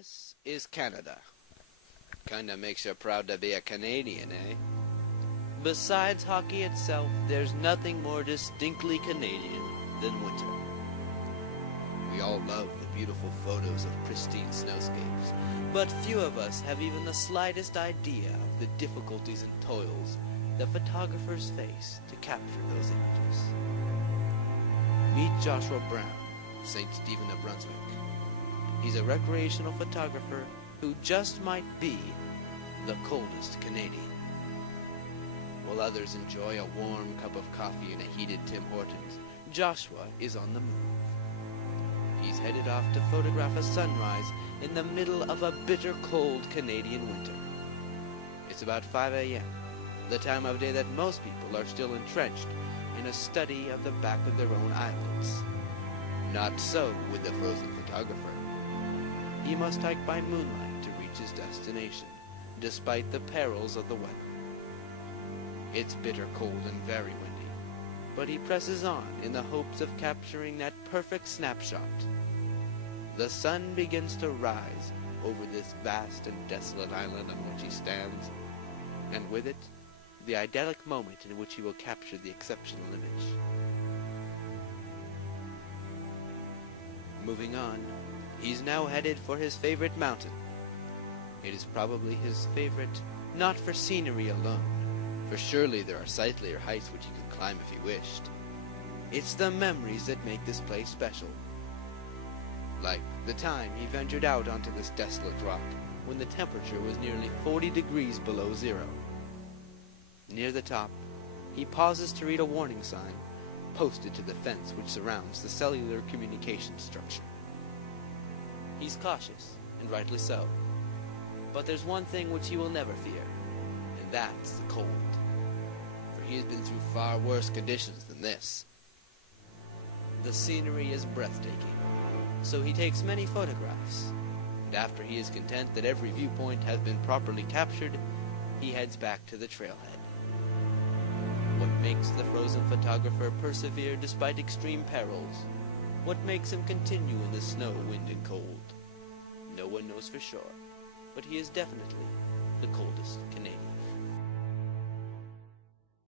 This is Canada. Kinda makes you proud to be a Canadian, eh? Besides hockey itself, there's nothing more distinctly Canadian than winter. We all love the beautiful photos of pristine snowscapes, but few of us have even the slightest idea of the difficulties and toils that photographers face to capture those images. Meet Joshua Brown, St. Stephen of Brunswick. He's a recreational photographer who just might be the coldest Canadian. While others enjoy a warm cup of coffee in a heated Tim Hortons, Joshua is on the move. He's headed off to photograph a sunrise in the middle of a bitter cold Canadian winter. It's about 5 a.m., the time of day that most people are still entrenched in a study of the back of their own eyelids. Not so with the frozen photographer. He must hike by moonlight to reach his destination, despite the perils of the weather. It's bitter cold and very windy, but he presses on in the hopes of capturing that perfect snapshot. The sun begins to rise over this vast and desolate island on which he stands, and with it, the idyllic moment in which he will capture the exceptional image. Moving on, he's now headed for his favorite mountain. It is probably his favorite, not for scenery alone, for surely there are sightlier heights which he could climb if he wished. It's the memories that make this place special. Like the time he ventured out onto this desolate rock when the temperature was nearly 40 degrees below zero. Near the top, he pauses to read a warning sign posted to the fence which surrounds the cellular communication structure. He's cautious, and rightly so. But there's one thing which he will never fear, and that's the cold. For he has been through far worse conditions than this. The scenery is breathtaking, so he takes many photographs, and after he is content that every viewpoint has been properly captured, he heads back to the trailhead. What makes the frozen photographer persevere despite extreme perils? What makes him continue in the snow, wind, and cold? No one knows for sure, but he is definitely the coldest Canadian.